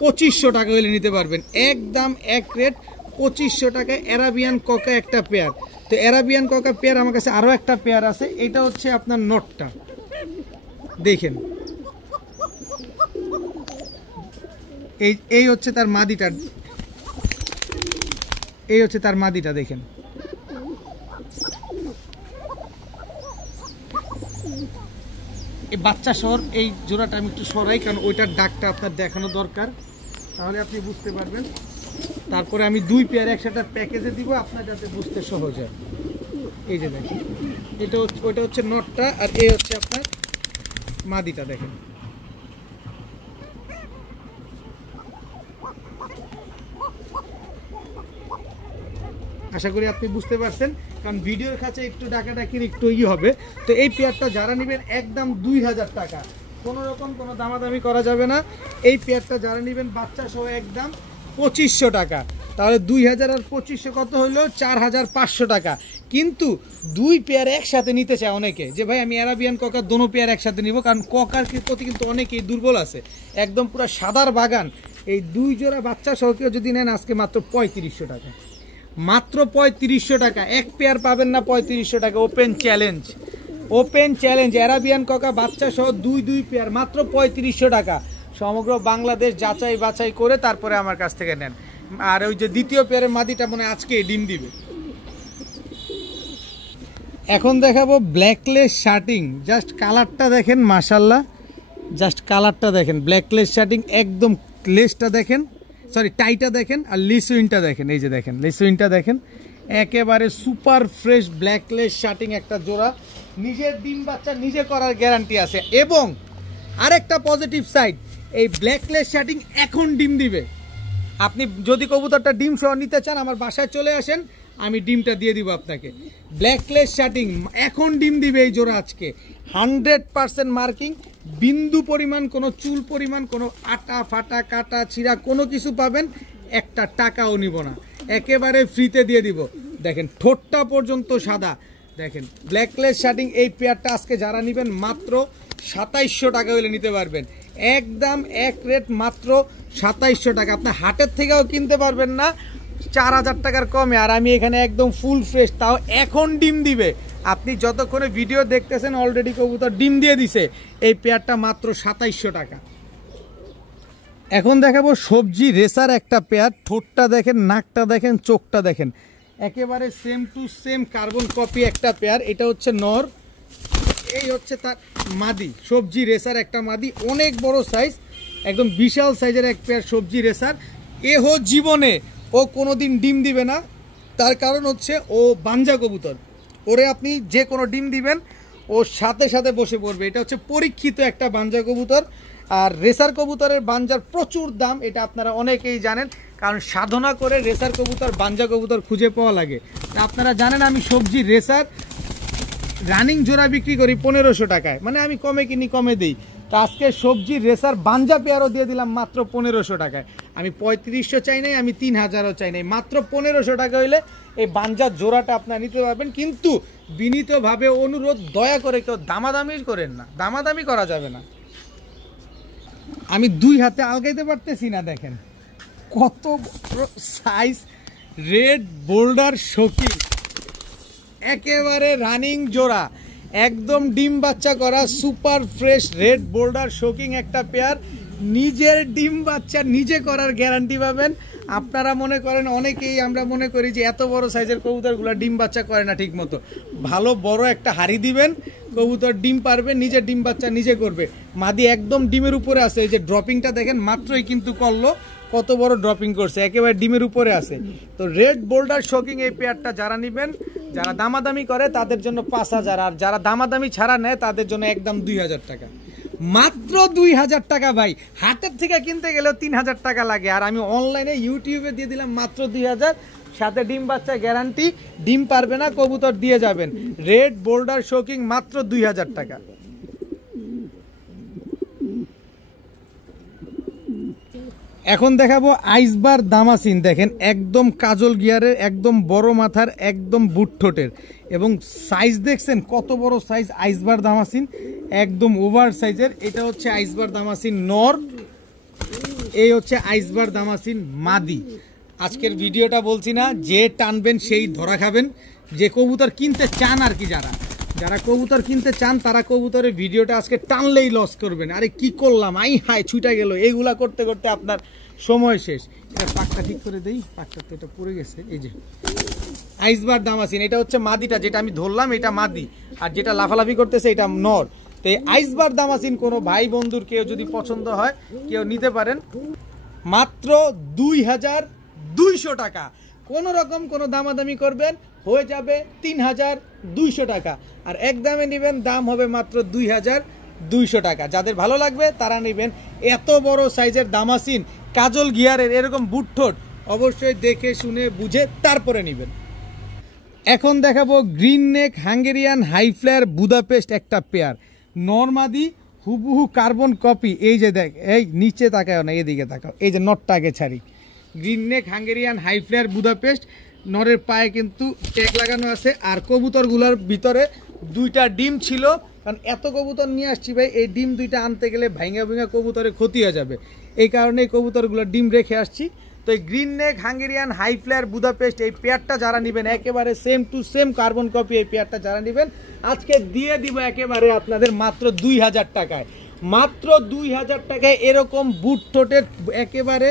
2500 টাকা হলে নিতে পারবেন। একদম এক রেট 2500 টাকায় অ্যারাবিয়ান ককা একটা পেয়ার। তো অ্যারাবিয়ান ককা পেয়ার আমার কাছে আরও একটা পেয়ার আছে, এটা হচ্ছে আপনার নটটা দেখেন, এই হচ্ছে তার মাদিটা, এই হচ্ছে তার মাদিটা দেখেন। এই বাচ্চা সর এই জোড়াটা আমি একটু সরাই, কারণ ওইটার ডাকটা আপনার দেখানো দরকার, তাহলে আপনি বুঝতে পারবেন। তারপরে আমি 2 পেয়ার একসাথে প্যাকেজে দিব আপনার, যাতে বুঝতে সহজ হয়। এই যে দেখেন, এটা ওইটা হচ্ছে নটটা, আর এই হচ্ছে আপনার মাদিটা দেখেন। আশা করি আপনি বুঝতে পারছেন, কারণ ভিডিওর কাছে একটু ডাকাডাকির একটু হবে। তো এই পেয়ারটা যারা নেবেন একদম 2000 টাকা, কোনো রকম কোনো দামাদামি করা যাবে না। এই পেয়ারটা যারা নেবেন বাচ্চা সহ একদম 2500 টাকা। তাহলে 2000 আর 2500 কত হলো? 4500 টাকা। কিন্তু 2 পেয়ার একসাথে নিতে চায় অনেকে, যে ভাই আমি অ্যারাবিয়ান ককার দোনো পেয়ার একসাথে নিব, কারণ ককার প্রতি কিন্তু অনেকেই দুর্বল আছে, একদম পুরো সাদার বাগান। এই 2 জোড়া বাচ্চা সহ কেউ যদি নেন, আজকে মাত্র 3500 টাকা, মাত্র 3500 টাকা। এক পেয়ার পাবেন না 3500 টাকা। Open challenge, open challenge. Arabian ককা বাচ্চা সহ 2 পেয়ার মাত্র 3500 টাকা। সমগ্র বাংলাদেশ যাচাই বাছাই করে তারপরে আমার কাছ থেকে নেন। আর ওই যে দ্বিতীয় পেয়ারের মাদিটা মনে আজকে ডিম দিবে। এখন দেখাবো ব্ল্যাকলেস শার্টিং। জাস্ট কালারটা দেখেন মাশাল্লাহ, জাস্ট কালারটা দেখেন, ব্ল্যাকলেস শার্টিং, একদম লেসটা দেখেন, সরি টাইটা দেখেন, আর লিসুইনটা দেখেন। এই যে দেখেন লিসুইনটা দেখেন, একেবারে সুপার ফ্রেশ ব্ল্যাকলেস শার্টিং একটা জোড়া। নিজের ডিম বাচ্চা নিজে করার গ্যারান্টি আছে। এবং আরেকটা পজিটিভ সাইড, এই ব্ল্যাকলেস শার্টিং এখন ডিম দিবে। আপনি যদি কবুতরটা ডিম সহ নিতে চান, আমার বাসায় চলে আসেন, আমি ডিমটা দিয়ে দিব আপনাকে। ব্ল্যাকলেস শার্টিং এখন ডিম দিবে এই জোড়া আজকে। 100% মার্কিং, বিন্দু পরিমাণ কোনো চুল পরিমাণ কোনো আটা ফাটা কাটা ছিঁড়া কোনো কিছু পাবেন, একটা টাকাও নিব না, একেবারে ফ্রিতে দিয়ে দিব। দেখেন ঠোঁটটা পর্যন্ত সাদা। দেখেন ব্ল্যাকলেস শার্টিং এই পেয়ারটা আজকে যারা নেবেন মাত্র 2700 টাকা হলে নিতে পারবেন। একদম এক রেট মাত্র 2700 টাকা। আপনার হাটের থেকেও কিনতে পারবেন না 4000 টাকার কমে। আর আমি এখানে একদম ফুল ফ্রেশ, তাও এখন ডিম দিবে। আপনি যতক্ষণে ভিডিও দেখতেছেন অলরেডি কবুতর ডিম দিয়ে দিছে। এই পেয়ারটা মাত্র 2700 টাকা। এখন দেখাবো সবজি রেসার একটা পেয়ার। ঠোঁটটা দেখেন, নাকটা দেখেন, চোখটা দেখেন, একেবারে same to same carbon copy একটা পেয়ার। এটা হচ্ছে নর, এই হচ্ছে তার মাদি। সবজি রেসার একটা মাদি, অনেক বড় সাইজ, একদম বিশাল সাইজের এক পেয়ার সবজি রেসার। এহ জীবনে ও কোনোদিন ডিম দিবে না, তার কারণ হচ্ছে ও বাঞ্জা কবুতর। ওরে আপনি যে কোনো ডিম দিবেন ও সাথে সাথে বসে পড়বে। এটা হচ্ছে পরীক্ষিত একটা বাঞ্জা কবুতর। আর রেসার কবুতরের বাঞ্জার প্রচুর দাম, এটা আপনারা অনেকেই জানেন, কারণ সাধনা করে রেসার কবুতর বাঞ্জা কবুতর খুঁজে পাওয়া লাগে। আপনারা জানেন আমি সবজি রেসার রানিং জোড়া বিক্রি করি 1500 টাকায়, মানে আমি কমে কিনি কমে দিই। তো আজকে সবজি রেসার বাঞ্জা পেয়ারও দিয়ে দিলাম মাত্র 1500 টাকায়। আমি 3500 চাই নাই, আমি 3000ও চাই নাই, মাত্র 1500 টাকা হইলে এই বাঞ্জার জোড়াটা আপনারা নিতে পারবেন। কিন্তু বিনীতভাবে অনুরোধ, দয়া করে কেউ দামাদামি করেন না, দামাদামি করা যাবে না। আমি 2 হাতে আলগাইতে পারতেছি না, দেখেন কত সাইজ, রেড বোল্ডার শোকিং, একেবারে রানিং জোড়া, একদম ডিম বাচ্চা করা super fresh red boulder shocking একটা পেয়ার। নিজের ডিম বাচ্চা নিজে করার গ্যারান্টি পাবেন। আপনারা মনে করেন, অনেকেই আমরা মনে করি যে এত বড় সাইজের কবুতরগুলো ডিম বাচ্চা করে না ঠিক মতো। ভালো বড় একটা হাড়ি দিবেন, কবুতর ডিম পারবে, নিজের ডিম বাচ্চা নিজে করবে। মাদি একদম ডিমের উপরে আছে, এই যে ড্রপিংটা দেখেন, মাত্রই কিন্তু করলো, কত বড় ড্রপিং করছে, একেবারে ডিমের উপরে আছে। তো রেড বোল্ডার শোকিং এই পেয়ারটা যারা নেবেন, যারা দামাদামি করে তাদের জন্য 5000, আর যারা দামাদামি ছাড়া নেয় তাদের জন্য একদম 2000 টাকা, মাত্র 2000 টাকা। ভাই হাটের থেকে কিনতে গেলেও 3000 টাকা লাগে, আর আমি অনলাইনে ইউটিউবে দিয়ে দিলাম মাত্র 2000, সাথে ডিম বাচ্চা গ্যারান্টি, ডিম পারবে না কবুতর দিয়ে যাবেন। রেড বোল্ডার শোকিং মাত্র 2000 টাকা। এখন দেখাবো আইসবার দামাসিন। দেখেন একদম কাজল গিয়ারের, একদম বড় মাথার, একদম বুট ঠোঁটের, এবং সাইজ দেখছেন কত বড় সাইজ। আইসবার দামাসিন একদম ওভার সাইজের। এটা হচ্ছে আইসবার দামাসিন নর, এই হচ্ছে আইসবার দামাসিন মাদি। আজকের ভিডিওটা বলছি না, যে টানবেন সেই ধরা খাবেন। যে কবুতর কিনতে চান আর কি, যারা কবুতর কিনতে চান তারা কবুতরের ভিডিওটা আজকে টানলেই লস করবেন। আরে কি করলাম, আই হাই ছুটা গেল, এইগুলা করতে করতে আপনার সময় শেষ। এটা পাকটা ঠিক করে দেই, পাকটা তো এটা পড়ে গেছে। এই যে আইসবার দামাসিন, এটা হচ্ছে মাদিটা, যেটা আমি ধরলাম এটা মাদি, আর যেটা লাফালাফি করতেছে এটা নর। তো এই আইসবার দামাসিন কোনো ভাই বন্ধুর কেউ যদি পছন্দ হয় কেউ নিতে পারেন, মাত্র 2200 টাকা। কোনো রকম কোনো দামাদামি করবেন হয়ে যাবে 3200 টাকা, আর এক দামে নেবেন দাম হবে মাত্র 2200 টাকা। যাদের ভালো লাগবে তারা নেবেন। এত বড় সাইজের দামাসিন কাজল গিয়ারের এরকম বুট ঠোঁট অবশ্যই দেখে শুনে বুঝে তারপরে নেবেন। এখন দেখাবো green neck Hungarian high flyer Budapest একটা পেয়ার, নরমাদি হুবহু কার্বন কপি। এই যে দেখ, এই নিচে তাকাও না, এদিকে তাকাও, এই যে নটটা আগে ছাড়ি। Green neck Hungarian high flyer Budapest, নরের পায়ে কিন্তু ট্যাগ লাগানো আছে। আর কবুতরগুলোর ভিতরে 2টা ডিম ছিল, কারণ এত কবুতর নিয়ে আসছি ভাই, এই ডিম 2টা আনতে গেলে ভাঙা ভাঙা কবুতরের ক্ষতি হয়ে যাবে, এই কারণে এই কবুতরগুলো ডিম রেখে আসছি। তো এই green neck Hungarian high flyer Budapest এই পেয়ারটা যারা নেবেন, একেবারে same to same carbon copy এই পেয়ারটা যারা নেবেন, আজকে দিয়ে দিব একেবারে আপনাদের মাত্র 2000 টাকায়। মাত্র 2000 টাকায় এরকম বুট ঠোঁটের একেবারে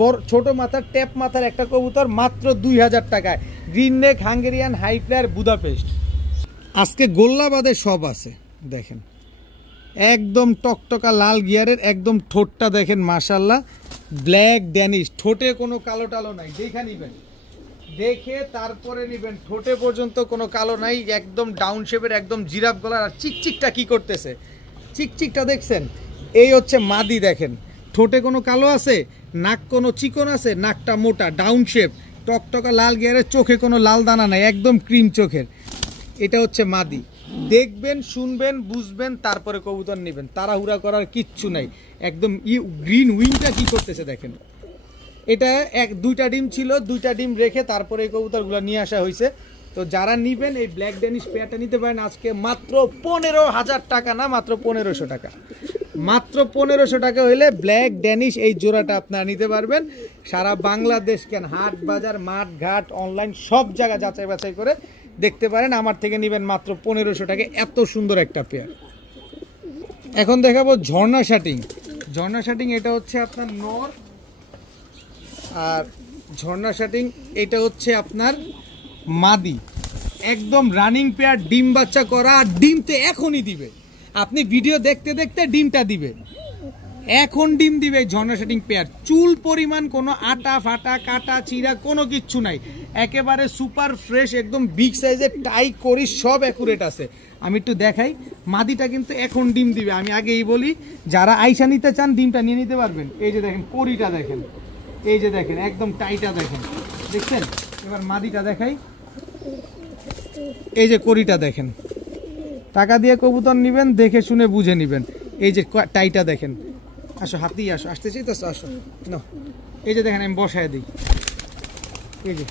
বড় ছোট মাথার ট্যাপ মাথার একটা কবুতর, মাত্র 2000 টাকায়। Green neck Hungarian high flyer Budapest. আজকে গোল্লাবাদে সব আছে, দেখেন একদম টকটকা লাল গিয়ারের, একদম ঠোঁটটা দেখেন মাশাল্লাহ, ব্ল্যাক ড্যানিশ, ঠোঁটে কোনো কালো টালো নাই, দেখে নিবেন, দেখে তারপরে নিবেন। ঠোঁটে পর্যন্ত কোনো কালো নাই, একদম ডাউন শেপের, একদম জিরাফ গলার। আর চিকচিকটা কি করতেছে, চিকচিকটা দেখছেন, এই হচ্ছে মাদি। দেখেন ঠোঁটে কোনো কালো আছে, নাক কোনো চিকন আছে, নাকটা মোটা, ডাউন শেপ, টকটকা লাল গিয়ারের, চোখে কোনো লাল দানা নাই, একদম ক্রিম চোখের। এটা হচ্ছে মাদি। দেখবেন, শুনবেন, বুঝবেন, তারপরে কবুতর নেবেন, তাড়াহুড়া করার কিচ্ছু নাই। একদম গ্রিন উইংটা কি করতেছে দেখেন। এটা 2টা ডিম ছিল, 2টা ডিম রেখে তারপরে এই কবুতরগুলো নিয়ে আসা হয়েছে। তো যারা নিবেন এই ব্ল্যাক ড্যানিশ পেয়ারটা নিতে পারেন আজকে মাত্র 15000 টাকা, না মাত্র 1500 টাকা। মাত্র 1500 টাকা হইলে ব্ল্যাক ড্যানিশ এই জোড়াটা আপনারা নিতে পারবেন। সারা বাংলাদেশ কেন, হাট বাজার মাঠ ঘাট অনলাইন সব জায়গা যাচাই বাছাই করে দেখতে পারেন। আমার থেকে নেবেন মাত্র 1500 টাকা, এত সুন্দর একটা পেয়ার। এখন দেখাবো ঝর্ণা শাটিং। ঝর্ণা শাটিং এটা হচ্ছে আপনার নর, আর ঝর্ণা শাটিং এটা হচ্ছে আপনার মাদি। একদম রানিং পেয়ার, ডিম বাচ্চা করা, আর ডিম তো এখনই দিবে। আপনি ভিডিও দেখতে দেখতে ডিমটা দিবে, এখন ডিম দিবে। ঝর্ণা শাটিং পেয়ার, চুল পরিমাণ কোনো আটা ফাটা কাটা চিরা কোনো কিচ্ছু নাই, একেবারে সুপার ফ্রেশ, একদম বিগ সাইজের টাই করি, সব অ্যাকুরেট আছে। আমি একটু দেখাই, মাদিটা কিন্তু এখন ডিম দিবে। আমি আগেই বলি, যারা আইসা নিতে চান ডিমটা নিয়ে নিতে পারবেন। এই যে দেখেন কড়িটা দেখেন, এই যে দেখেন একদম টাইটা দেখেন, দেখছেন? এবার মাদিটা দেখাই, এই যে কড়িটা দেখেন। টাকা দিয়ে কবুতর নেবেন, দেখে শুনে বুঝে নেবেন। এই যে টাইটা দেখেন, আসো হাতেই আসো, আসতেছি তো, আসো না। এই যে দেখেন আমি বসায় দিই, এই যে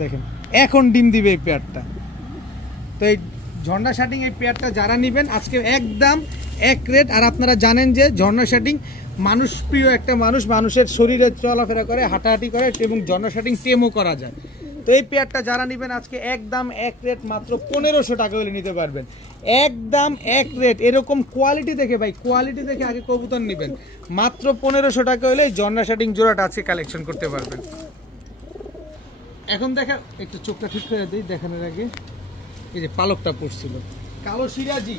দেখেন এখন ডিম দিবে এই পেয়ারটা। তো এই ঝর্ণা শাটিং এই পেয়ারটা যারা নেবেন আজকে একদম এক রেট। আর আপনারা জানেন যে ঝর্ণা শাটিং মানুষ প্রিয় একটা মানুষ, মানুষের শরীরে চলাফেরা করে, হাঁটাহাঁটি করে, এবং ঝর্ণা শাটিং টেমও করা যায়। তো এই পেয়ারটা যারা নেবেন আজকে একদম এক রেট, মাত্র 1500 টাকা হলে নিতে পারবেন, একদম এক রেট। এরকম কোয়ালিটি দেখে ভাই, কোয়ালিটি দেখে আগে কবুতর নেবেন, মাত্র 1500 টাকা হলে ঝর্ণা শাটিং জোড়াটা আজকে কালেকশন করতে পারবেন। এখন দেখা, একটু চোখটা ঠিক করে দিই দেখানোর আগে। এই যে পালকটা পড়ছিল, কালো সিরাজি।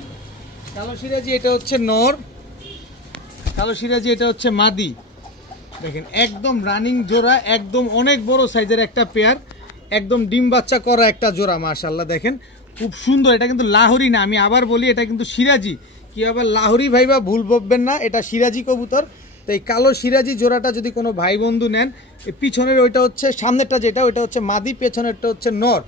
কালো সিরাজি এটা হচ্ছে নর, কালো সিরাজি এটা হচ্ছে মাদি। দেখেন একদম রানিং জোড়া, একদম অনেক বড় সাইজের একটা পেয়ার, একদম ডিম বাচ্চা করা একটা জোড়া। মাশাআল্লাহ দেখেন খুব সুন্দর। এটা কিন্তু লাহোরি না, আমি আবার বলি এটা কিন্তু সিরাজি। কি আবার লাহোরি ভাইবা ভুল বলবেন না, এটা সিরাজি কবুতর। তো এই কালো সিরাজি জোড়াটা যদি কোনো ভাই বন্ধু নেন, পিছনের ওইটা হচ্ছে, সামনেরটা যেটা ওইটা হচ্ছে মাদি, পেছনেরটা হচ্ছে নর।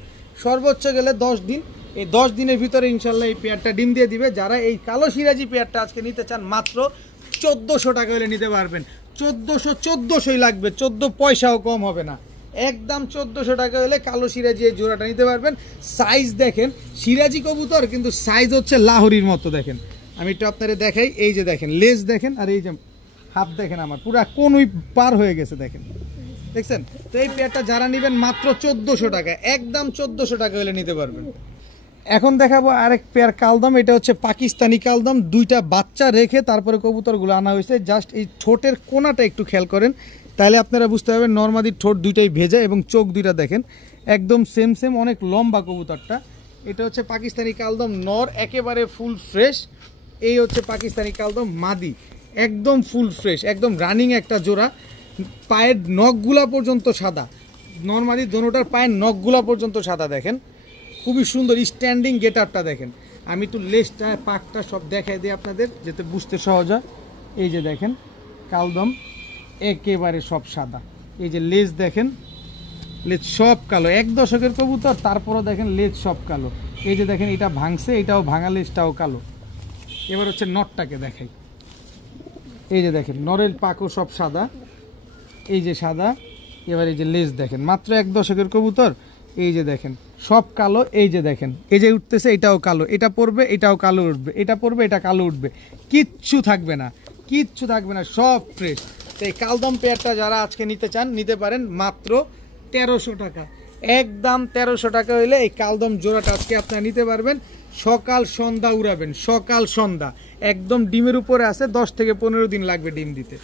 সর্বোচ্চ গেলে 10 দিন, এই 10 দিনের ভিতরে ইনশাল্লাহ এই পেয়ারটা ডিম দিয়ে দিবে। যারা এই কালো সিরাজি পেয়ারটা আজকে নিতে চান মাত্র 1400 টাকা হলে নিতে পারবেন। 1400 লাগবে, 14 পয়সাও কম হবে না, একদম 1400 টাকা হলে কালো সিরাজি এই জোড়াটা নিতে পারবেন। সাইজ দেখেন, সিরাজি কবুতর কিন্তু সাইজ হচ্ছে লাহোরির মতো। দেখেন আমি একটু আপনাদের দেখাই, এই যে দেখেন লেজ দেখেন, আর এই যে হাত দেখেন, আমার পুরা কোনই পার হয়ে গেছে দেখেন, দেখছেন? তো এই পেয়ারটা যারা নেবেন মাত্র 1400 টাকা, একদম 1400 টাকা হলে নিতে পারবেন। এখন দেখাবো আরেক পেয়ার কালদম। এটা হচ্ছে পাকিস্তানি কালদম, দুইটা বাচ্চা রেখে তারপরে কবুতরগুলো আনা হয়েছে। জাস্ট এই ঠোঁটের কোনাটা একটু খেয়াল করেন, তাহলে আপনারা বুঝতে পারবেন নরমাদির ঠোঁট দুইটাই ভেজা, এবং চোখ দুইটা দেখেন একদম সেম সেম, অনেক লম্বা কবুতরটা। এটা হচ্ছে পাকিস্তানি কালদম নর, একেবারে ফুল ফ্রেশ। এই হচ্ছে পাকিস্তানি কালদম মাদি, একদম ফুল ফ্রেশ, একদম রানিং একটা জোড়া। পায়ের নখগুলা পর্যন্ত সাদা, নরমালি দোনোটার পায়ের নখগুলা পর্যন্ত সাদা। দেখেন খুবই সুন্দর স্ট্যান্ডিং গেট আপটা দেখেন। আমি একটু লেজটা পাকটা সব দেখাই দিই আপনাদের, যাতে বুঝতে সহজ হয়। এই যে দেখেন কালদম একেবারে সব সাদা, এই যে লেজ দেখেন, লেজ সব কালো, 1 দশকের কবুতর, তারপরও দেখেন লেজ সব কালো। এই যে দেখেন এটা ভাঙছে, এটাও ভাঙা, লেজটাও কালো। এবার হচ্ছে নটটাকে দেখাই, এই যে দেখেন নরের পাকও সব সাদা, এই যে সাদা। এবার এই যে লেজ দেখেন, মাত্র 1 দশকের কবুতর, এই যে দেখেন সব কালো। এই যে দেখেন এই যে উঠতেছে, এটাও কালো, এটা পড়বে এটাও কালো উঠবে, এটা পড়বে এটা কালো উঠবে, কিচ্ছু থাকবে না, কিচ্ছু থাকবে না, সব ফ্রেশ। তো এই কালদম পেয়ারটা যারা আজকে নিতে চান নিতে পারেন মাত্র 1300 টাকা, একদম 1300 টাকা হইলে এই কালদম জোড়াটা আজকে আপনারা নিতে পারবেন। সকাল সন্ধ্যা উড়াবেন, সকাল সন্ধ্যা, একদম ডিমের উপরে আছে, 10 থেকে 15 দিন লাগবে ডিম দিতে।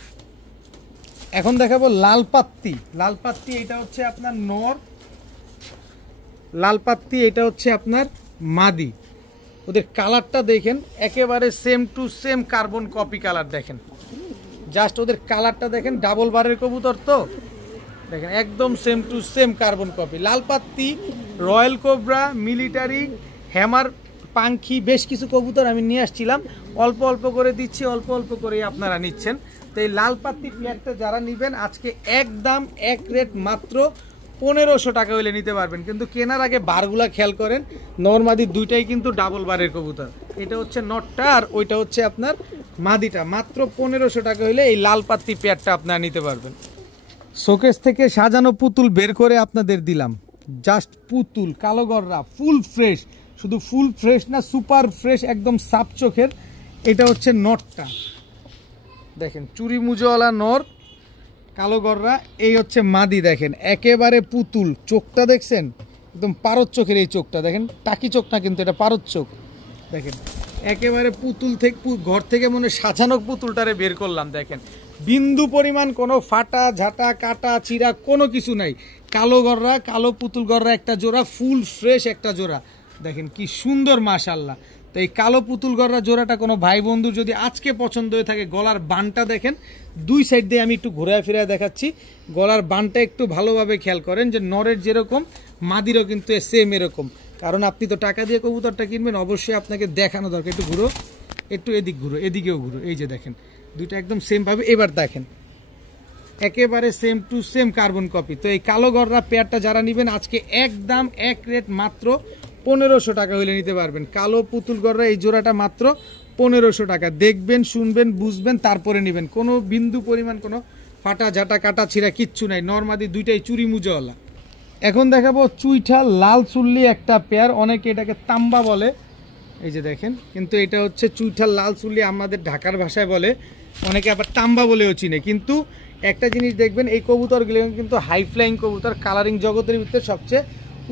এখন দেখাবো লালপাত্তি। লালপাত্তি এটা হচ্ছে আপনার নর, লালপাত্তি এটা হচ্ছে আপনার মাদি। ওদের কালারটা দেখেন, একেবারে same to same carbon copy colour দেখেন, জাস্ট ওদের কালারটা দেখেন, ডাবল বারের কবুতর তো দেখেন একদম same to same carbon copy. লালপাত্তি, রয়্যাল কোবরা, মিলিটারি, হ্যামার, পাঙ্খি, বেশ কিছু কবুতর আমি নিয়ে আসছিলাম, অল্প অল্প করে দিচ্ছি, অল্প অল্প করেই আপনারা নিচ্ছেন। তো এই লালপাত্তি প্লেটটা যারা নেবেন আজকে একদম এক রেট, মাত্র 1500 টাকা হলে নিতে পারবেন। কিন্তু কেনার আগে বারগুলা খেয়াল করেন, নরমাদি দুইটাই কিন্তু ডাবল বারের কবুতর, এটা হচ্ছে নটটা আর ওইটা হচ্ছে আপনার মাদিটা। মাত্র 1500 টাকা হলে এই লালপাত্তি পেয়ারটা আপনারা নিতে পারবেন। শোকেস থেকে সাজানো পুতুল বের করে আপনাদের দিলাম, জাস্ট পুতুল, কালো গররা, ফুল ফ্রেশ, শুধু ফুল ফ্রেশ না, সুপার ফ্রেশ, একদম সাপ চোখের। এটা হচ্ছে নটটা দেখেন, চুরি মুজোওয়ালা নর, কালো গররা। এই হচ্ছে মাদি, দেখেন একেবারে পুতুল, চোখটা দেখছেন একদম পারদ চোখের এই চোখটা দেখেন, টাকি চোখ না কিন্তু এটা পারদ চোখ দেখেন, একেবারে পুতুল থেকে ঘর থেকে মনে সাজানো পুতুলটারে বের করলাম দেখেন, বিন্দু পরিমাণ কোনো ফাটা ঝাঁটা কাটা চিরা কোনো কিছু নাই। কালো গররা, কালো পুতুল গররা একটা জোড়া, ফুল ফ্রেশ একটা জোড়া দেখেন কি সুন্দর মাশাআল্লাহ। তো এই কালো পুতুল গররা জোড়াটা কোনো ভাই বন্ধুর যদি আজকে পছন্দ হয়ে থাকে, গলার বানটা দেখেন, দুই সাইড দিয়ে আমি একটু ঘুরায় ফিরায় দেখাচ্ছি, গলার বানটা একটু ভালোভাবে খেয়াল করেন যে নরের যেরকম মাদিরও কিন্তু সেম এরকম, কারণ আপনি তো টাকা দিয়ে কবুতরটা কিনবেন, অবশ্যই আপনাকে দেখানো দরকার। একটু ঘুরো, একটু এদিক ঘুরো, এদিকেও ঘুরো, এই যে দেখেন দুইটা একদম সেম ভাবে। এবার দেখেন একেবারে same to same carbon copy. তো এই কালো গররা পেয়ারটা যারা নেবেন আজকে একদম এক রেট মাত্র 1500 টাকা হইলে নিতে পারবেন। কালো পুতুল গররা এই জোড়াটা মাত্র 1500 টাকা। দেখবেন, শুনবেন, বুঝবেন, তারপরে নেবেন। কোনো বিন্দু পরিমাণ কোনো ফাটা ঝাঁটা কাটা ছিঁড়া কিচ্ছু নাই, নরমাদি দুইটাই চুরি মুজাওয়ালা। এখন দেখাবো চুইঠা লাল চুল্লি একটা পেয়ার, অনেকে এটাকে তাম্বা বলে, এই যে দেখেন, কিন্তু এটা হচ্ছে চুইঠা লাল চুল্লি, আমাদের ঢাকার ভাষায় বলে, অনেকে আবার তাম্বা বলেও চিনে। কিন্তু একটা জিনিস দেখবেন, এই কবুতরগুলো কিন্তু হাই ফ্লাইং কবুতর, কালারিং জগতের ভিতরে সবচেয়ে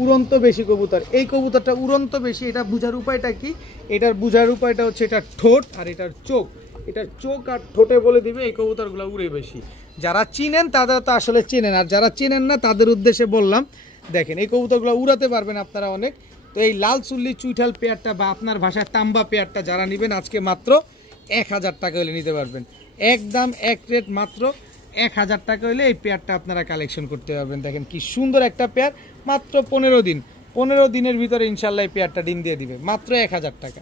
উড়ন্ত বেশি কবুতর। এই কবুতরটা উড়ন্ত বেশি, এটা বোঝার উপায়টা কি? এটার বোঝার উপায়টা হচ্ছে এটার ঠোঁট আর এটার চোখ। এটার চোখ আর ঠোঁটে বলে দিবে এই কবুতরগুলো উড়ে বেশি। যারা চিনেন তারা তো আসলে চেনেন, আর যারা চেনেন না তাদের উদ্দেশ্যে বললাম, দেখেন এই কবুতরগুলো উড়াতে পারবেন আপনারা অনেক। তো এই লাল চুল্লি চুইঠাল পেয়ারটা বা আপনার ভাষায় তাম্বা পেয়ারটা যারা নেবেন আজকে মাত্র 1000 টাকা হলে নিতে পারবেন। একদম এক রেট মাত্র 1000 টাকা হলে এই পেয়ারটা আপনারা কালেকশন করতে পারবেন। দেখেন কি সুন্দর একটা পেয়ার, মাত্র 15 দিন, 15 দিনের ভিতরে ইনশাল্লাহ এই পেয়ারটা ডিম দিয়ে দিবে, মাত্র 1000 টাকা।